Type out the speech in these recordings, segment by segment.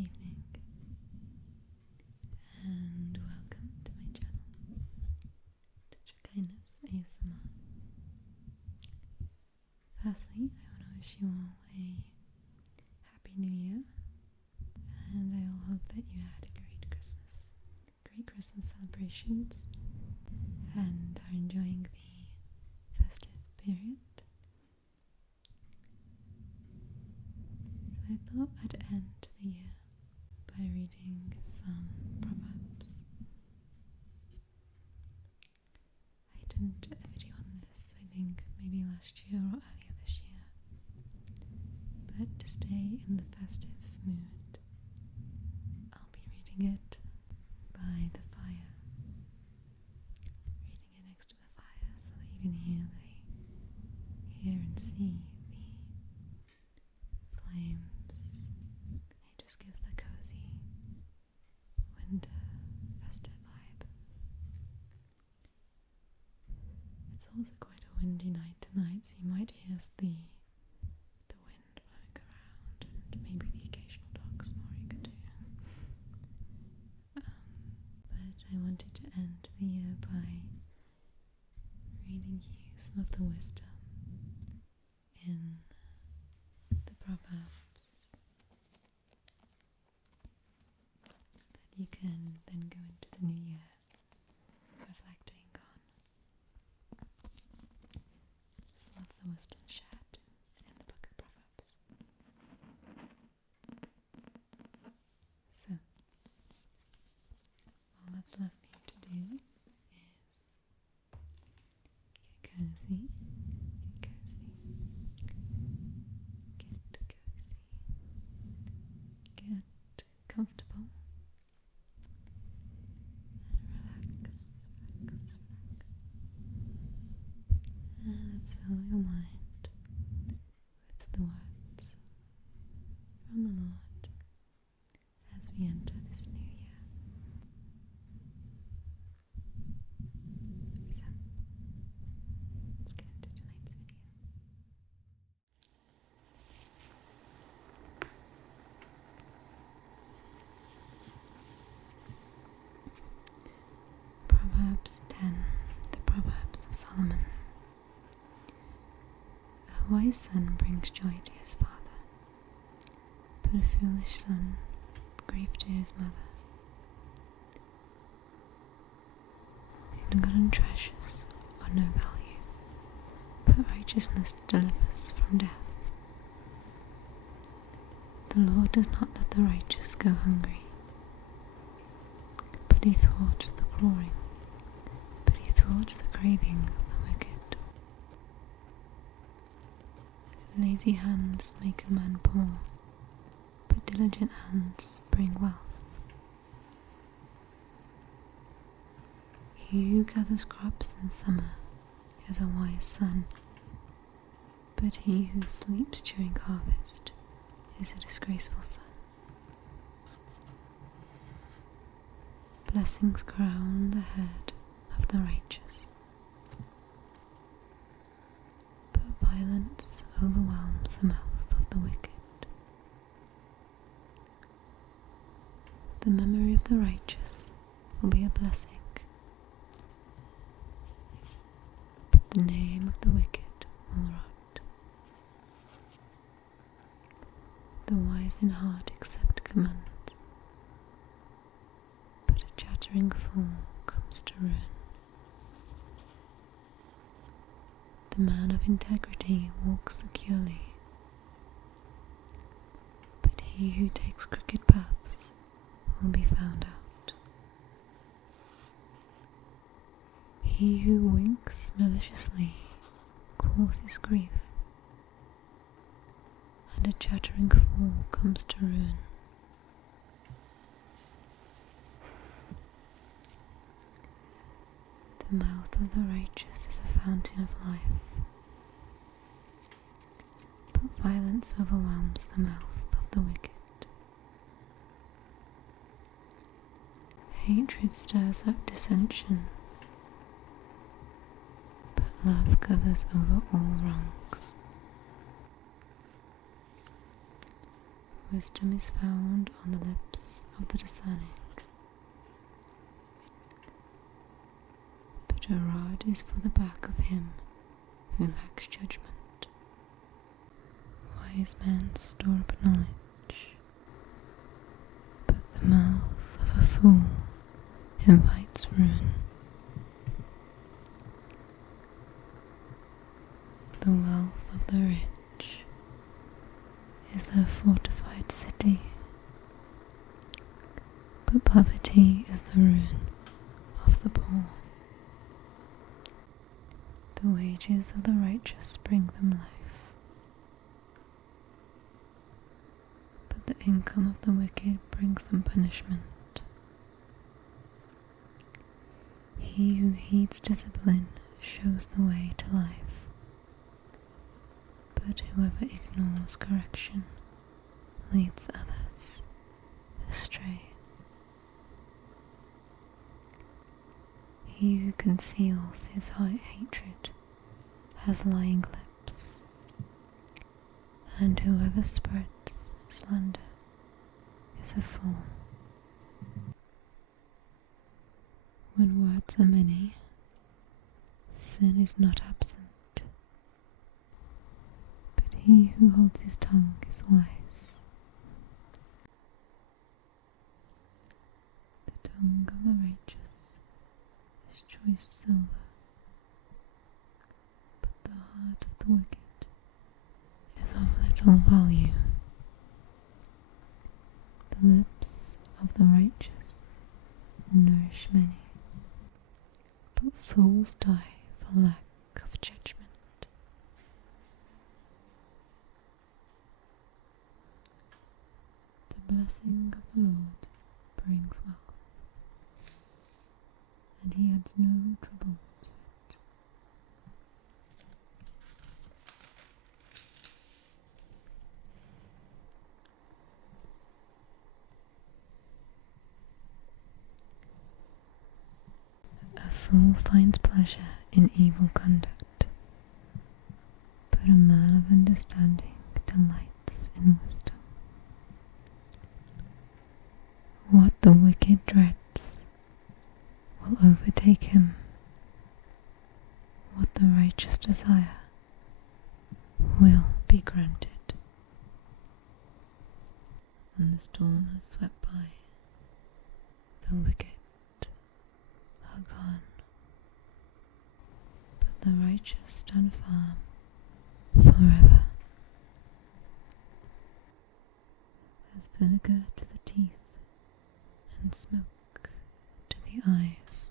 evening, and welcome to my channel, Touch of Kindness ASMR. Firstly, I want to wish you all a Happy New Year, and I all hope that you had a great Christmas celebrations, and are enjoying the festive period. So I thought I'd end the year by reading some Proverbs. I didn't do a video on this, I think maybe last year or earlier this year, but to stay in the festive mood, I'll be reading it by the fire, reading it next to the fire so that you can hear and see the flames. It just gives the cozy winter festive vibe. It's also quite a windy night tonight, so you might hear the wind blowing around and maybe the occasional dog snoring too. But I wanted to end the year by reading you some of the wisdom in the Proverbs that you can then go into the new year reflecting on some of the wisdom shared in the book of Proverbs. So, all that's left for you to do is get cozy, get comfortable, and relax. And fill your mind with the words from the Lord as we enter this new year. So, let's get into tonight's video. Proverbs 10, the Proverbs of Solomon. A wise son brings joy to his father, but a foolish son grief to his mother. Ill-gotten treasures are no value, but righteousness delivers from death. The Lord does not let the righteous go hungry, but he thwarts the craving of the wicked. Lazy hands make a man poor, but diligent hands bring wealth. He who gathers crops in summer is a wise son, but he who sleeps during harvest is a disgraceful son. Blessings crown the head of the righteous, but violence overwhelms the mouth of the wicked. The memory of the righteous will be a blessing, but the name of the wicked will rot. The wise in heart accept commands, but a chattering fool comes to ruin. The man of integrity walks securely, but he who takes crooked paths will be found out. He who winks maliciously causes grief, and a chattering fool comes to ruin. The mouth of the righteous is a fountain of life, but violence overwhelms the mouth of the wicked. Hatred stirs up dissension, but love covers over all wrongs. Wisdom is found on the lips of the discerning, but a rod is for the back of him who lacks judgment. Wise men store up knowledge, but the mouth of a fool invites ruin. The wealth of the rich is their fortified city, but poverty is the ruin of the poor. The wages of the righteous bring them life, but the income of the wicked brings them punishment. He who heeds discipline shows the way to life, but whoever ignores correction leads others astray. He who conceals his hatred has lying lips, and whoever spreads slander is a fool. When words are many, sin is not absent. He who holds his tongue is wise. The tongue of the righteous is choice silver, but the heart of the wicked is of little value. The lips of the righteous nourish many, but fools die for lack of judgment. The blessing of the Lord brings wealth, and he adds no trouble to it. A fool finds pleasure in evil conduct, but a man of understanding delights in wisdom. What the wicked dreads will overtake him. What the righteous desire will be granted. When the storm has swept by, the wicked are gone, but the righteous stand firm forever. As vinegar to the teeth and smoke to the eyes,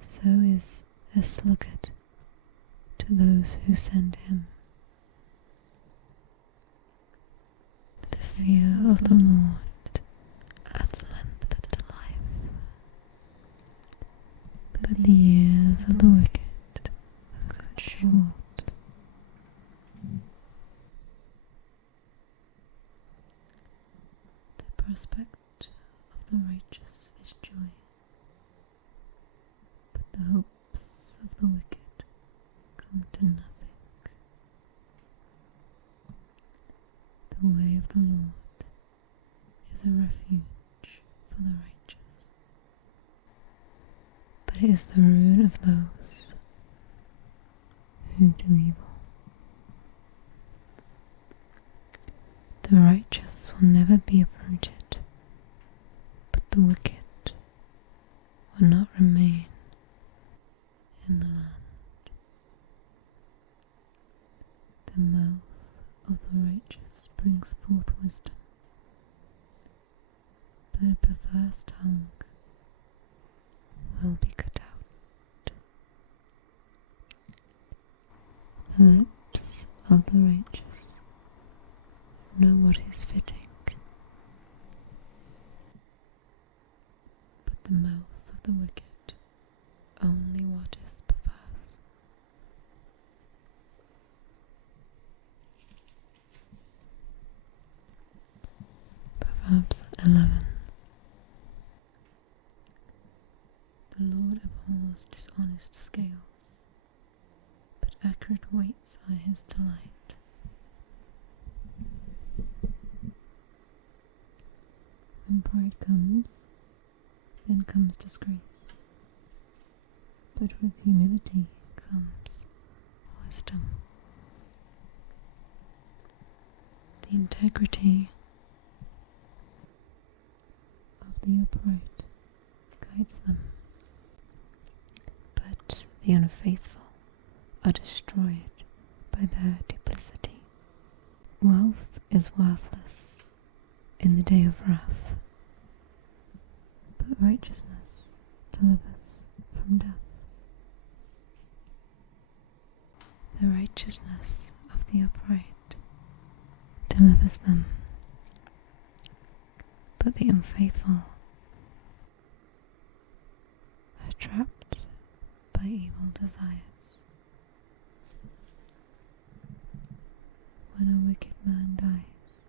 so is a sluggard to those who send him. The fear of the Lord adds length to life, but the years of the wicked are cut short. The prospect of the righteous is joy, but the hopes of the wicked come to nothing. The way of the Lord is a refuge for the righteous, but it is the ruin of those who do evil. The righteous will never be uprooted, but the wicked will not remain in the land. The mouth of the righteous brings forth wisdom, but a perverse tongue will be cut out. The lips of the righteous know what is fitting, but the mouth of the wicked only what is perverse. Proverbs 11. The Lord abhors dishonest scales, but accurate weights are his delight. pride comes, then comes disgrace. But with humility comes wisdom. The integrity of the upright guides them, but the unfaithful are destroyed by their duplicity. Wealth is worthless in the day of wrath, but righteousness delivers from death. The righteousness of the upright delivers them, but the unfaithful are trapped by evil desires. When a wicked man dies,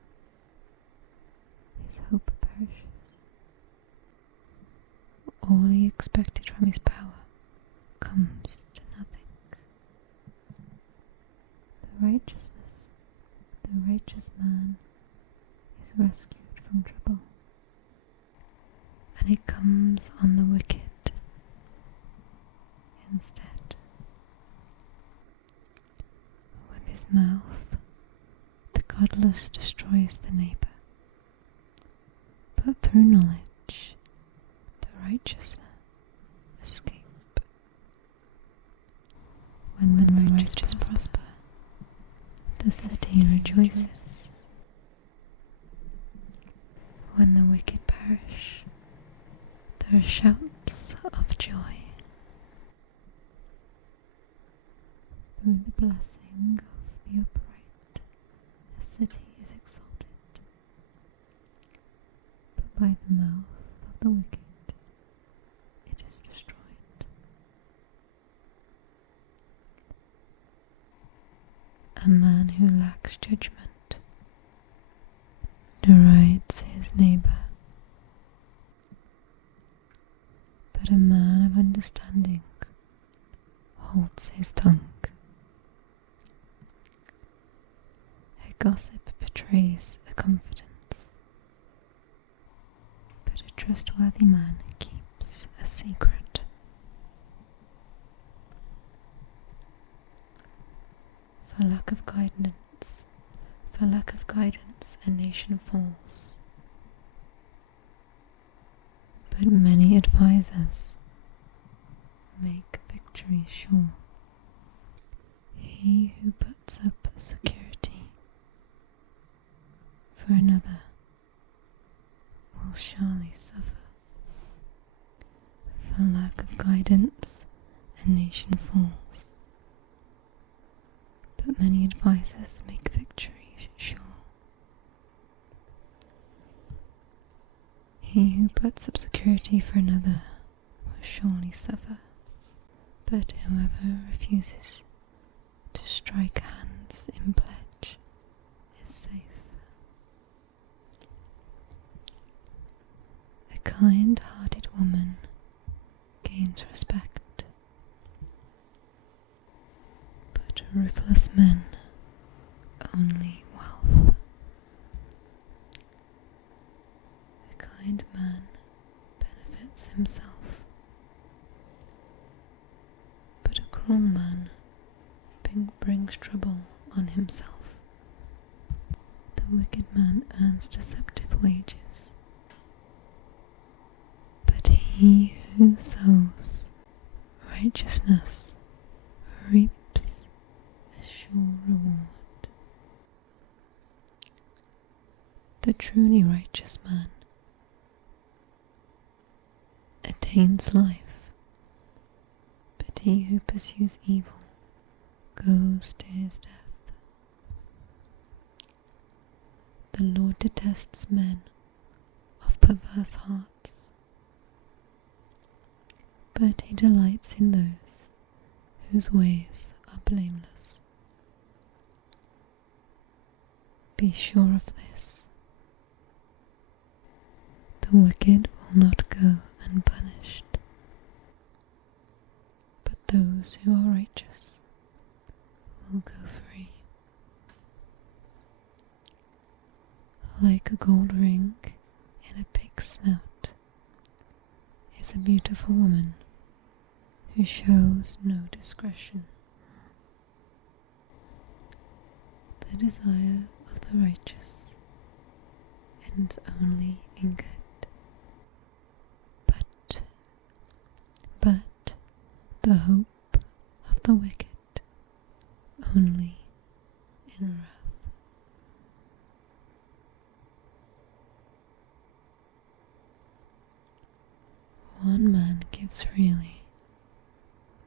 his hope perishes. All he expected from his power comes to nothing. The righteous man is rescued from trouble, and it comes on the wicked instead. With his mouth, the godless destroys the neighbor, but through knowledge, the righteous escape. When the righteous prosper, the city rejoices. When the wicked perish, there are shouts of joy. Through the blessing of the upright, the city is exalted, but by the mouth of the wicked, it is destroyed. A man who lacks judgment derides his neighbor, but a man of understanding holds his tongue. A gossip betrays a confidence, but a trustworthy man keeps a secret. For lack of guidance, a nation falls, but many advisers make victory sure. He who puts up security for another will surely suffer. For lack of guidance, a nation falls, but many advisers make victory sure. He who puts up security for another will surely suffer, but whoever refuses to strike hands in pledge is safe. A kind-hearted woman gains respect, but ruthless men only wealth. A kind man benefits himself, but a cruel man brings trouble on himself. The wicked man earns deceptive wages, but he who sows righteousness reaps a sure reward. The truly righteous man attains life, but he who pursues evil goes to his death. The Lord detests men of perverse hearts, but he delights in those whose ways are blameless. Be sure of this: the wicked will not go unpunished, but those who are righteous will go free. Like a gold ring in a pig's Next note is a beautiful woman who shows no discretion. The desire of the righteous ends only in good, but the hope of the wicked only in wrath. One man gives freely,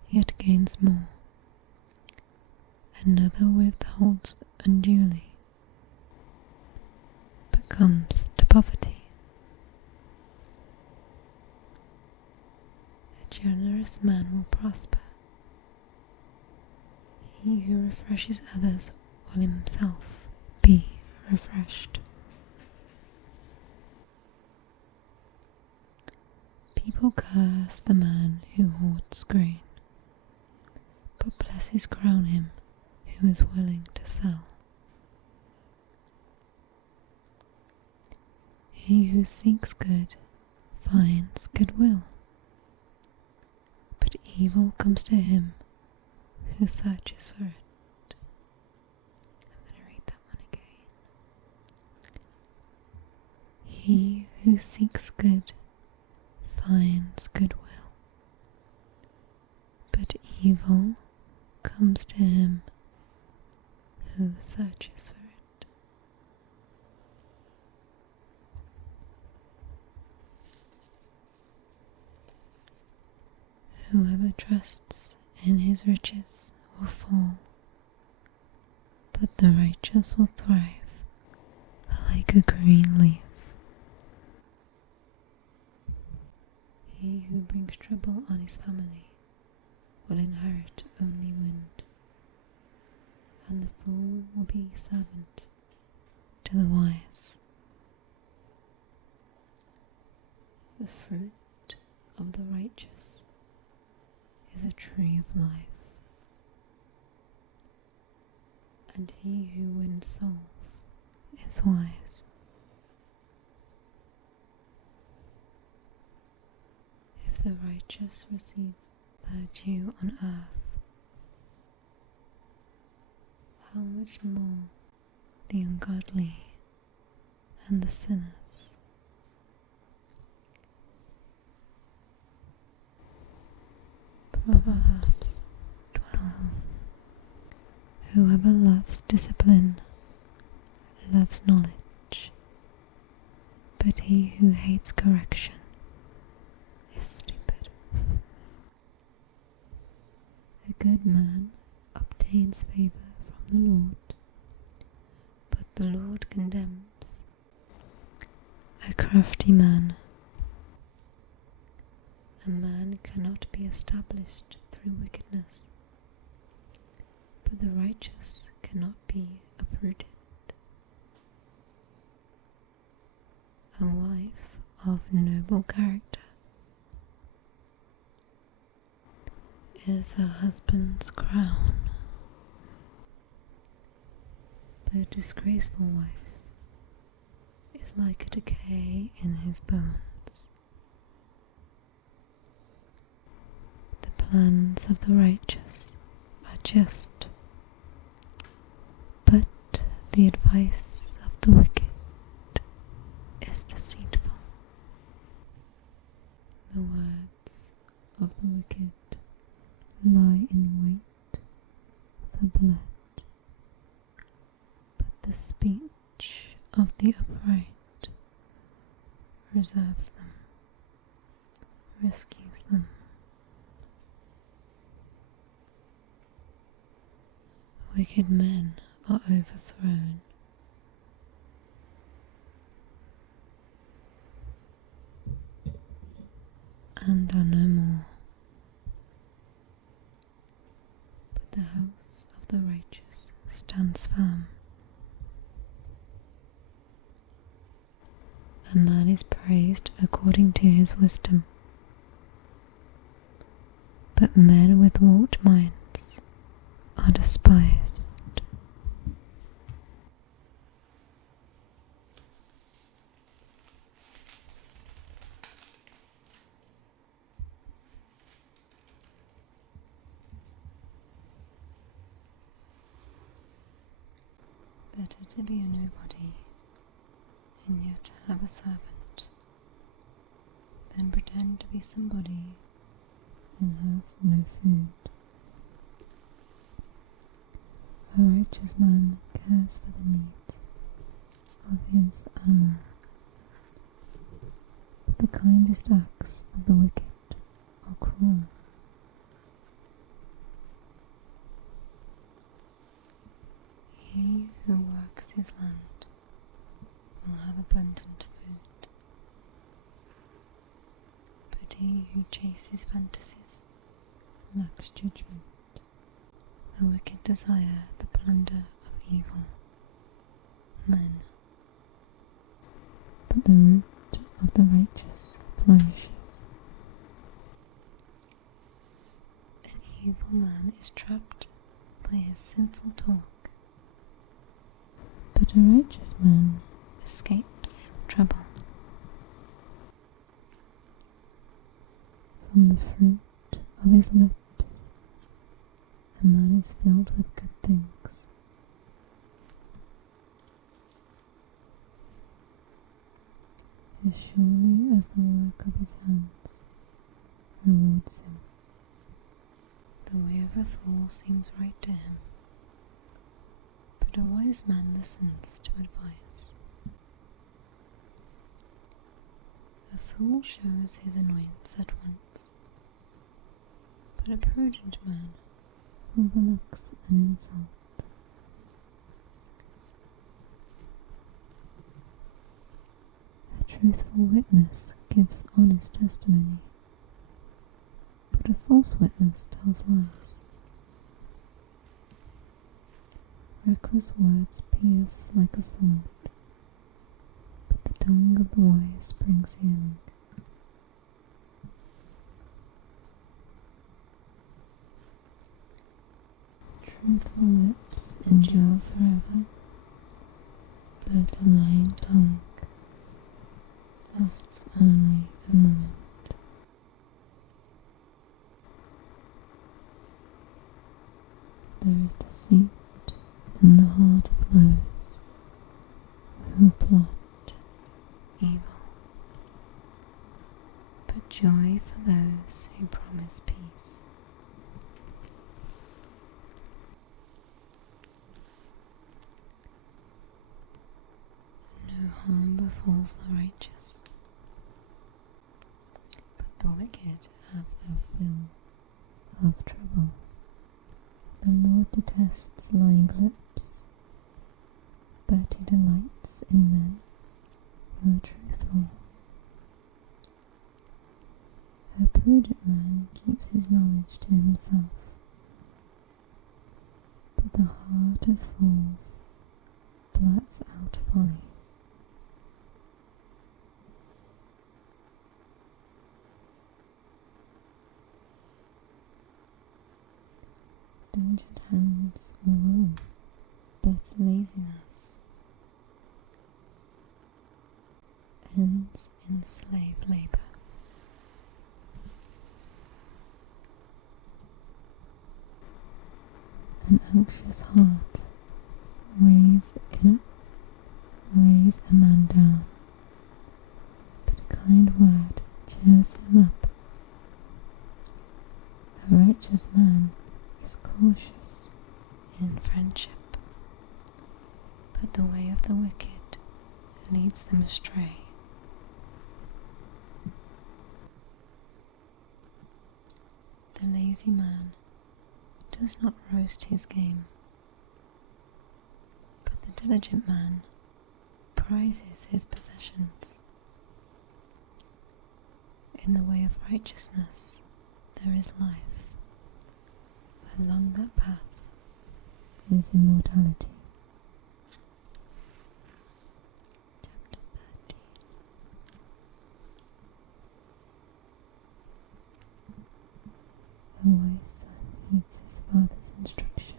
yet gains more. Another withholds unduly, but comes to poverty. A generous man will prosper. He who refreshes others will himself be refreshed. People curse the man who hoards grain, but blessings crown him who is willing to sell. He who seeks good finds goodwill, but evil comes to him who searches for it. I'm going to read that one again. He who seeks good finds goodwill, but evil comes to him who searches for it. Whoever trusts in his riches will fall, but the righteous will thrive like a green leaf. He who brings trouble on his family will inherit only wind, and the fool will be servant to the wise. The fruit of the righteous is a tree of life, and he who wins souls is wise. If the righteous receive their due on earth, how much more the ungodly and the sinners. Proverbs 12. Whoever loves discipline loves knowledge, but he who hates correction is stupid. A good man obtains favor from the Lord, but the Lord condemns a crafty man. A man cannot be established through wickedness, but the righteous cannot be uprooted. A wife of noble character is her husband's crown, but a disgraceful wife is like a decay in his bones. The plans of the righteous are just, but the advice of the wicked is deceitful. The words of the wicked lie in wait for blood, but the speech of the upright reserves them, rescues them. Wicked men are overthrown, and are no more, but the house of the righteous stands firm. A man is praised according to his wisdom, but men with warped minds are despised. Better to be a nobody and yet have a servant than pretend to be somebody and have no food. A righteous man cares for the needs of his animal, but the kindest acts of the wicked are cruel. He who works his land will have abundant food, but he who chases fantasies lacks judgment. The wicked desire the plunder of evil men, but the root of the righteous flourishes. An evil man is trapped by his sinful talk, but a righteous man escapes trouble. From the fruit of his lips, a man is filled with good things. As surely as the work of his hands rewards him. The way of a fool seems right to him, but a wise man listens to advice. A fool shows his annoyance at once, but a prudent man overlooks an insult. A truthful witness gives honest testimony, but a false witness tells lies. Reckless words pierce like a sword, but the tongue of the wise brings healing. Truthful lips endure forever, but a lying tongue lasts only a moment. There is deceit in the heart of those who plot evil, but joy for those who promise peace. No harm befalls the righteous, but the wicked have their fill of trouble. The Lord detests lying lips, but he delights in men who are truthful. A prudent man keeps his knowledge to himself, but the heart of fools blots out folly. Diligent hands will rule, but laziness ends in slave labor. An anxious heart weighs a man down, but a kind word cheers him up. A righteous man is cautious in friendship, but the way of the wicked leads them astray. The lazy man does not roast his game, but the diligent man prizes his possessions. In the way of righteousness there is life. Along that path is immortality. Chapter 13. A wise son heeds his father's instruction,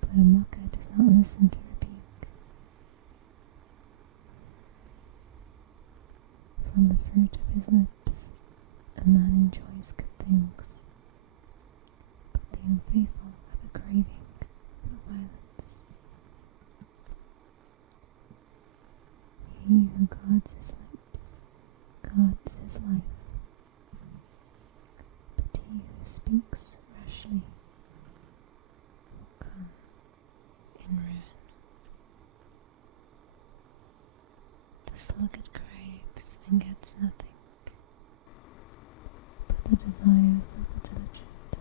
but a mocker does not listen to rebuke. From the fruit of his lips a man enjoys good things, but the unfaithful have a craving for violence. sluggard craves and gets nothing, but the desires of the diligent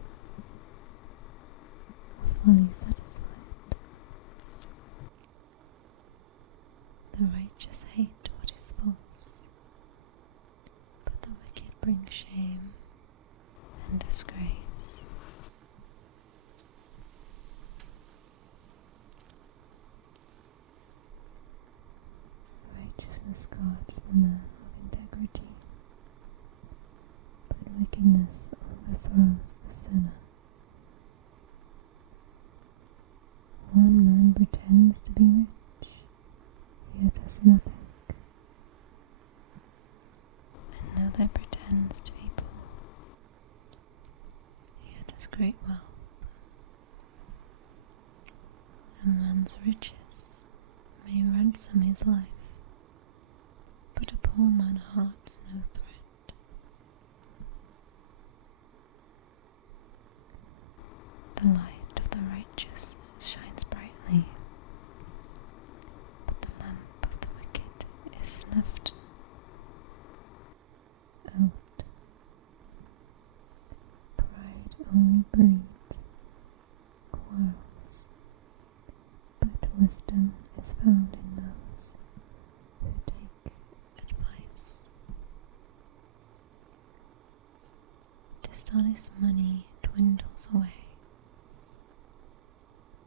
are fully satisfied. The righteous hate what is false, but the wicked bring shame and disgrace. Righteousness guards the man of integrity, but wickedness overthrows the sinner. One man pretends to be rich, yet has nothing. Another pretends to be poor, yet has great wealth. A man's riches may ransom his life, but a poor man hearts no threat. The light of the righteous shines brightly, but the lamp of the wicked is snuffed out. Pride only breeds quarrels, but wisdom is found in those who take advice. Dishonest money dwindles away,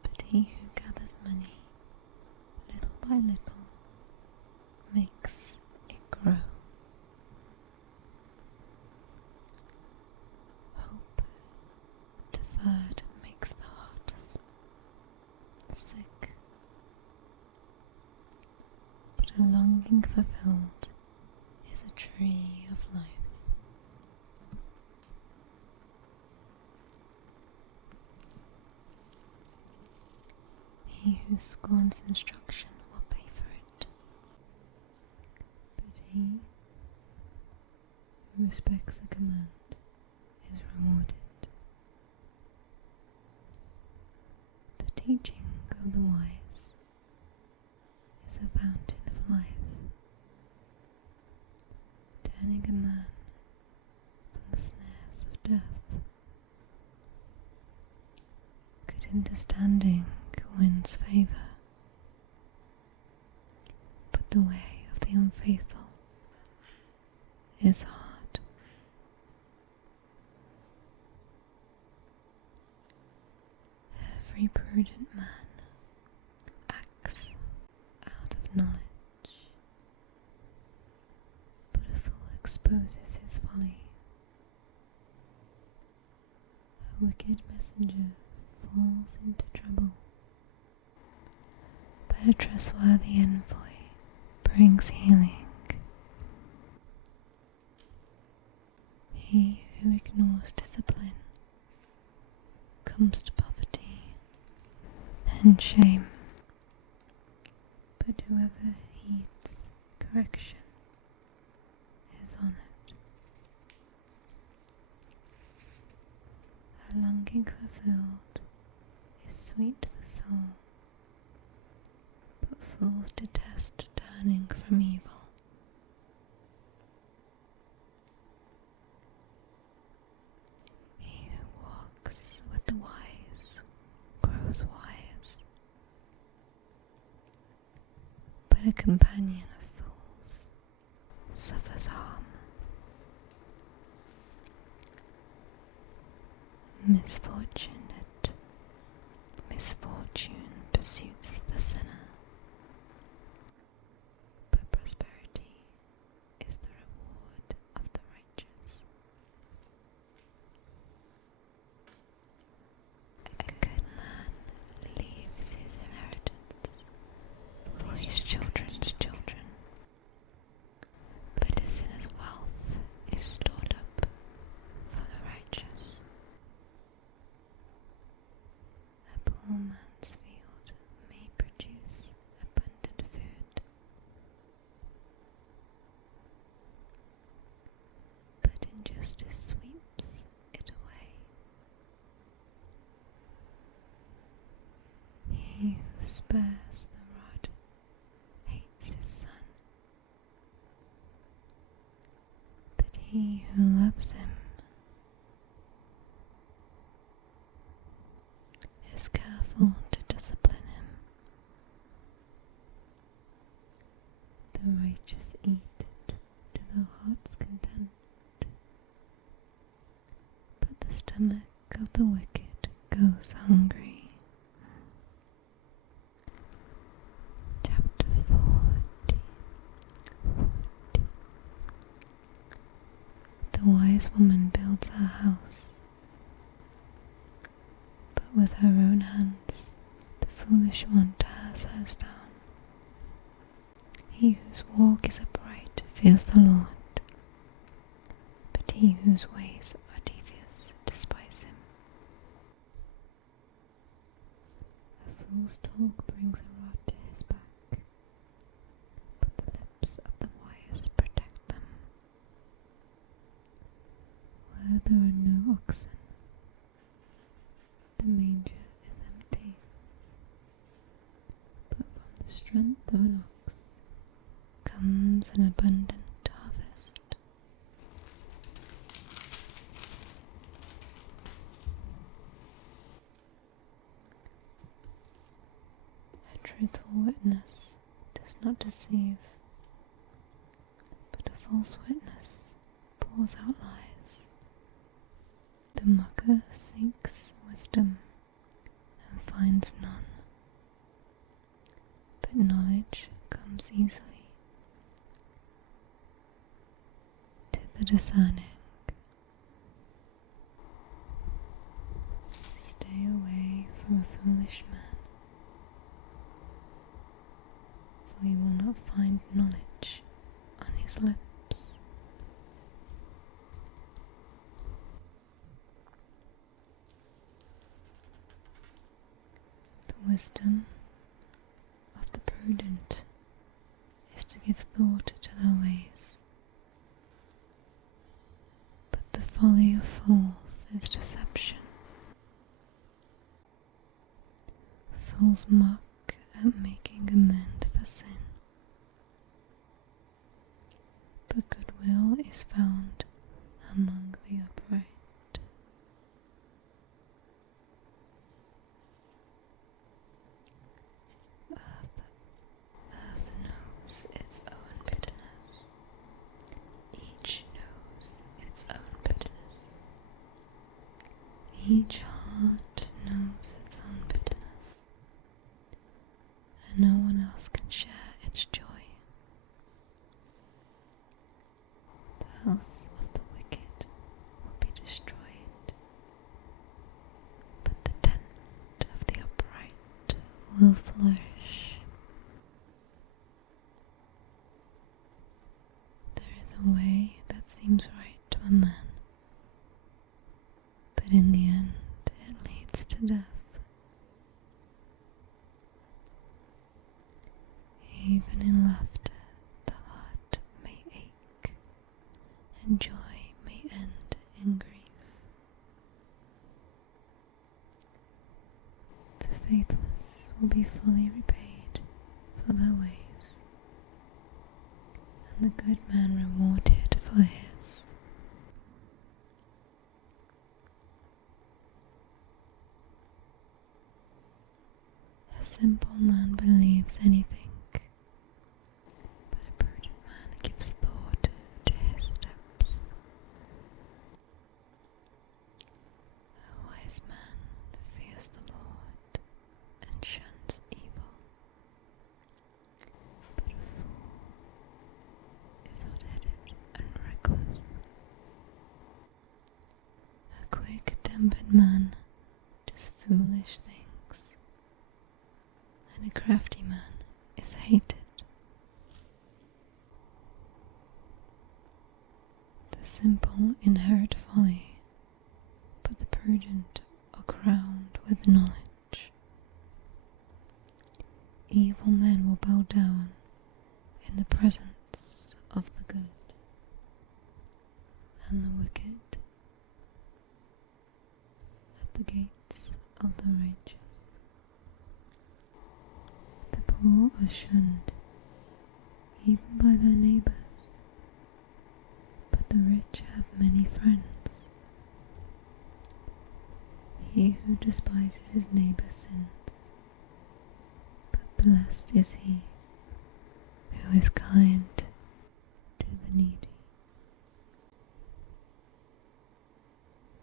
but he who gathers money little by little makes it grow. Hope deferred makes the heart sick, but a longing fulfilled is a tree of life. He who scorns instruction will pay for it, but he who respects a command is rewarded. The teaching of the wise is a fountain of life, turning a man from the snares of death. Good understanding wins favor, but the way of the unfaithful is hard. Every prudent man acts out of knowledge, but a fool exposes his folly. A wicked messenger falls into trouble, but a trustworthy envoy brings healing. He who ignores discipline comes to poverty and shame, but whoever heeds correction is honored. A longing fulfilled is sweet to the soul, but fools detest turning from evil. He who walks with the wise grows wise, but a companion of fools suffers harm. Misfortune pursues the sinner, but prosperity is the reward of the righteous. A good man leaves his inheritance for his children's children, but a sinner's wealth is stored up for the righteous. A poor man's field may produce abundant food, but injustice sweeps it away. He who spares the rod hates his son, he who loves him is careful to discipline him. The righteous eat to their heart's content, but the stomach of the wicked goes hungry. Chapter 40. The wise woman builds her house, but with her own hands the foolish one tears hers down. He whose walk is upright fears the Lord, but he whose ways are devious despise him. A fool's talk brings a rod to his back, but the lips of the wise protect them. Where there are no oxen, the manger is empty, but from the strength of an ox comes an abundant harvest. A truthful witness does not deceive, but a false witness pours out lies. The mocker seeks wisdom and finds none, but knowledge comes easily to the discerning. Stay away from a foolish man, for you will not find knowledge on his lips. The wisdom of the prudent is to give thought to their ways, but the folly of fools is deception. Fools mock at making amend for sin, but goodwill is found among the upright. Earth knows its own bitterness. Each knows its own bitterness. Each heart knows its own bitterness, and no one else can share its joy. The house of the wicked will be destroyed, but the tent of the upright will flourish. There is a way that seems right to a man, but in the end it leads to death. Even in laughter the heart may ache, and joy may end in grief. The faithless will be fully repaid for their ways, and the good man rewarded for his. A simple man believes anything, but a prudent man gives thought to his steps. A wise man fears the Lord and shuns evil, but a fool is hot-headed and reckless. A quick-tempered man does foolish things, and a crafty man is hated. The simple inherit folly, but the prudent are crowned with knowledge. Evil men will bow down in the presence of the good, and the wicked at the gates of the righteous. The poor are shunned even by their neighbors, but The rich have many friends. He who despises his neighbour sins, but blessed is he who is kind to the needy.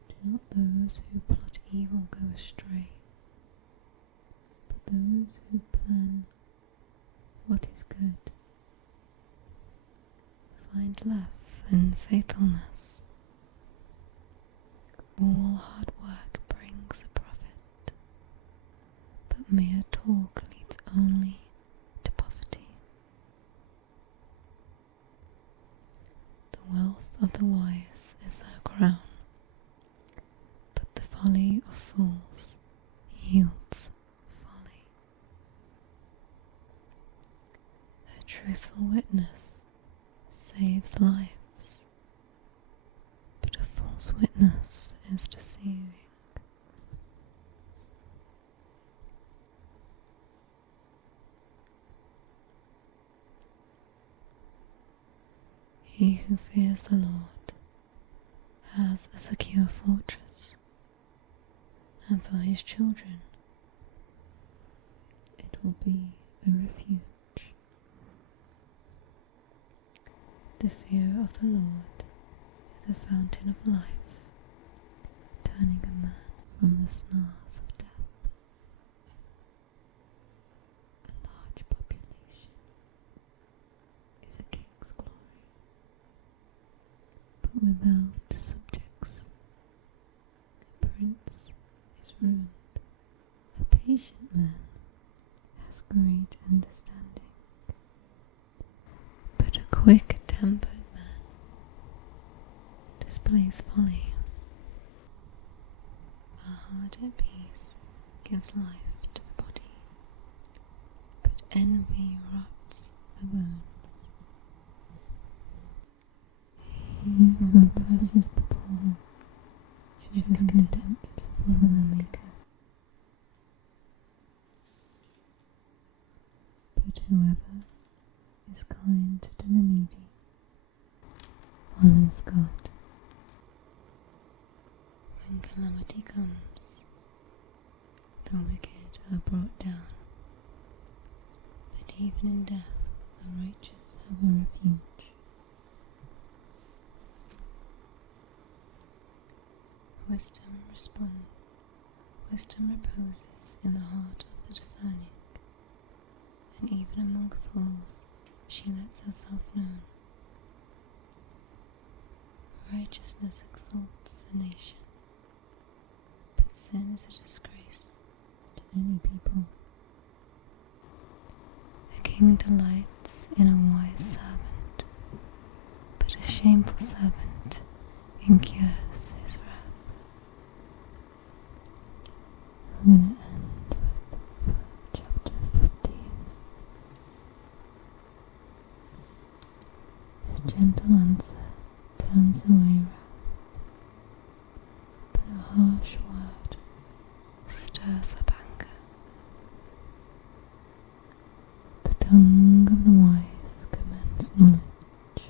Do not those who plot evil go astray, but those who plan what is good find life and faithfulness. All hard work brings a profit, but mere talk leads only to poverty. The wealth of the wise is their crown, but the folly of fools yields folly. A truthful witness saves lives, but a false witness is deceiving. He who fears the Lord has a secure fortress, and for his children it will be a refuge. The fear of the Lord is a fountain of life, turning a man from the snares of death. A large population is a king's glory, but without subjects, a prince is ruined. A patient man has great understanding, but a quick-tempered man displays folly. A heart at peace gives life to the body, but envy rots the bones. He who oppresses the poor shows contempt for their Maker, but whoever is kind to the needy honors God. When calamity comes, the wicked are brought down, but even in death the righteous have a refuge. Wisdom reposes in the heart of the discerning, and even among fools she lets herself known. Righteousness exalts a nation, but sin is a disgrace to any people. A king delights in a wise servant, but a shameful servant incurs his wrath. I'm going to end with chapter 15. A gentle answer turns away wrath, but a harsh word stirs up anger. The tongue of the wise commands knowledge,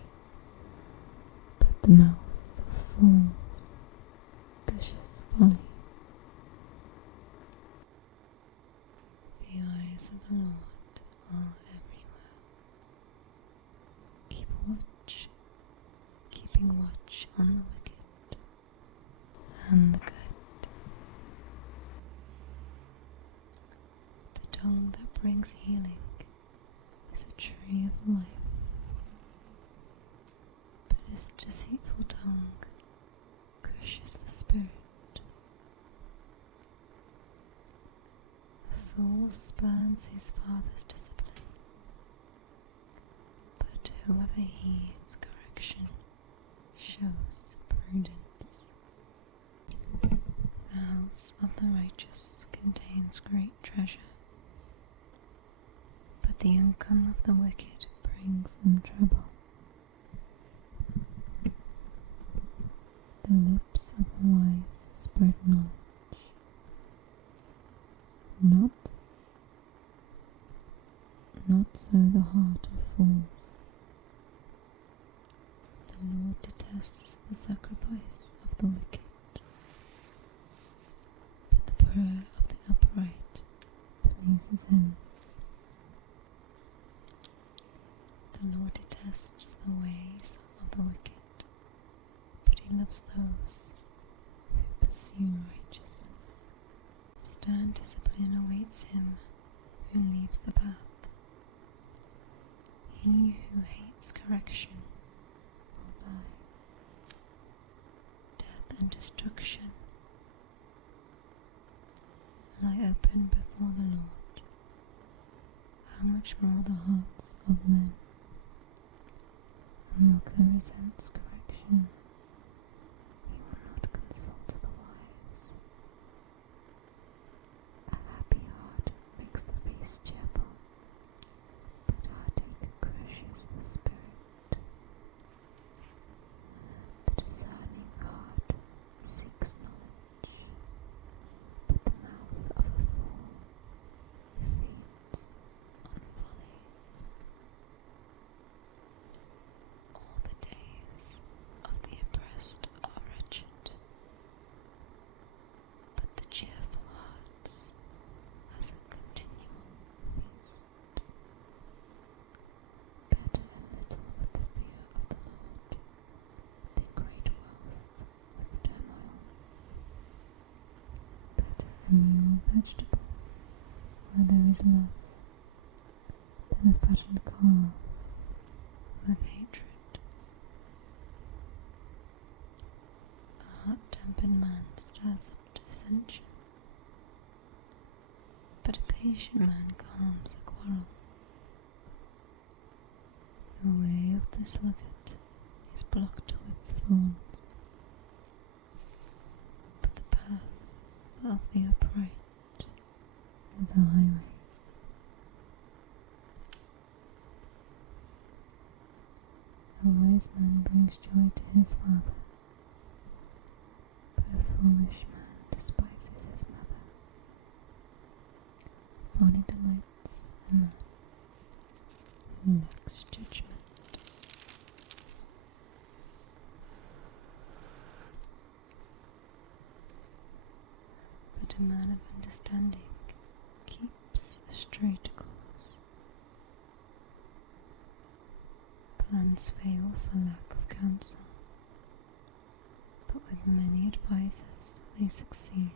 but the mouth of fools gushes folly. The eyes of the Lord are everywhere, keeping watch on the wicked and the good. The tongue that brings healing is a tree of life, but its deceitful tongue crushes the spirit. A fool spurns his father's discipline, but whoever heeds correction shows prudence. The house of the righteous contains great treasure, but the income of the wicked brings them trouble. The lips of the wise spread knowledge, not so the heart of fools. The Lord detests despises him. The Lord detests the ways of the wicked, but he loves those who pursue righteousness. Stern discipline awaits him who leaves the path. He who hates correction will die. Death and destruction lie open before the Lord. How much more the hearts of men? A mocker resents correction. He will not consult the wise. A happy heart makes the face cheerful, but heartache crushes the spirit. The discerning heart seeks knowledge, but the mouth of a fool feeds on folly. All the days of the oppressed are wretched, but the cheerful hearts has a continual feast. Better a little with the fear of the Lord than great wealth with turmoil. Better a meal of vegetables where there is love than a fattened calf with hatred. A hot-tempered man stirs up dissension, but a patient man calms a quarrel. The way of the sluggard is blocked with thorns, but the path of the upright is a highway. A wise man brings joy to his father, but a foolish man despises his mother. Folly delights a man who lacks judgment. But a man of understanding keeps a straight course. Plans fail for lack of counsel, but with many advisers they succeed.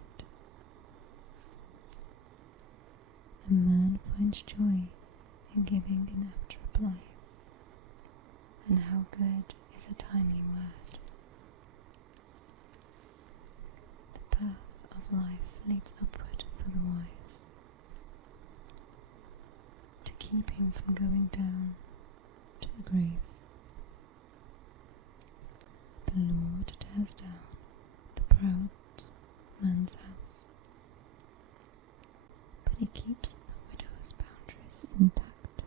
A man finds joy in giving an apt reply, and how good is a timely word. The path of life leads upward for the wise, to keep him from going down to the grave. The Lord tears down the proud man's house, but he keeps the widow's boundaries intact.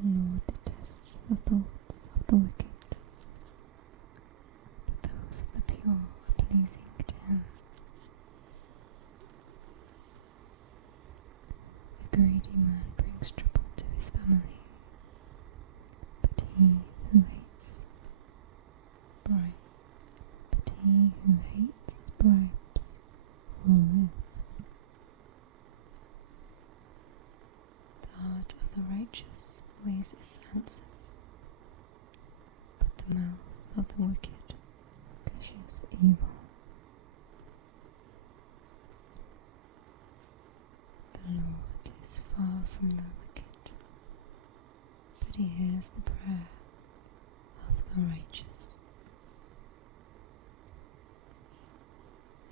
The Lord detests the thoughts of the wicked, but those of the pure are pleasing to him. A greedy man brings trouble to his family, but he who hates bribes will live. The heart of the righteous weighs its answers, but the mouth of the wicked gushes evil. The Lord is far from the wicked, but he hears the prayer of the righteous.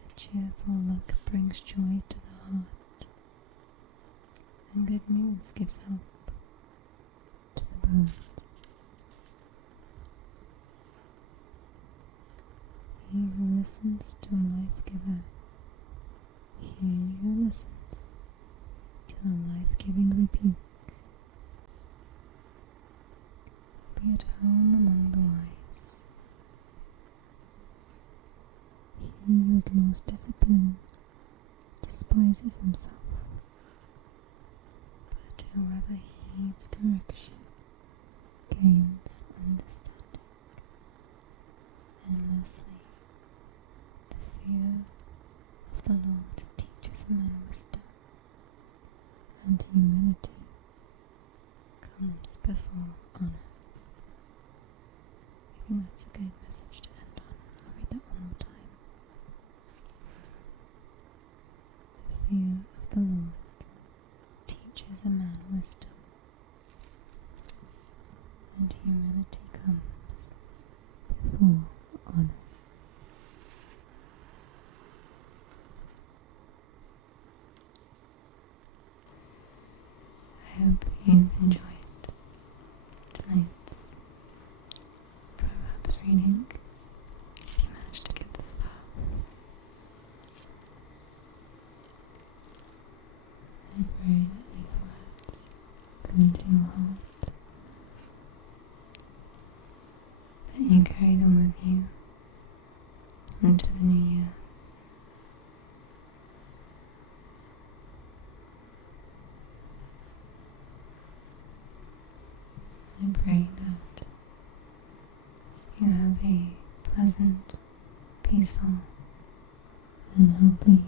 A cheerful look brings joy to the heart, and good news gives help to the bones. He who listens to a life-giver, he who listens to a life-giving rebuke, be at home among the wise. He who ignores discipline despises himself, but whoever heeds correction gains understanding. And lastly, the fear of the Lord teaches a man wisdom, and humility comes before honor. I think that's a good message to end on. I'll read that one more time. The fear of the Lord teaches a man wisdom, and humility comes before honor. I hope you've enjoyed tonight's Proverbs reading, if you managed to get this far. I pray that these words go into your heart, that you carry them with you into the new year. I pray that you have a pleasant, peaceful, and healthy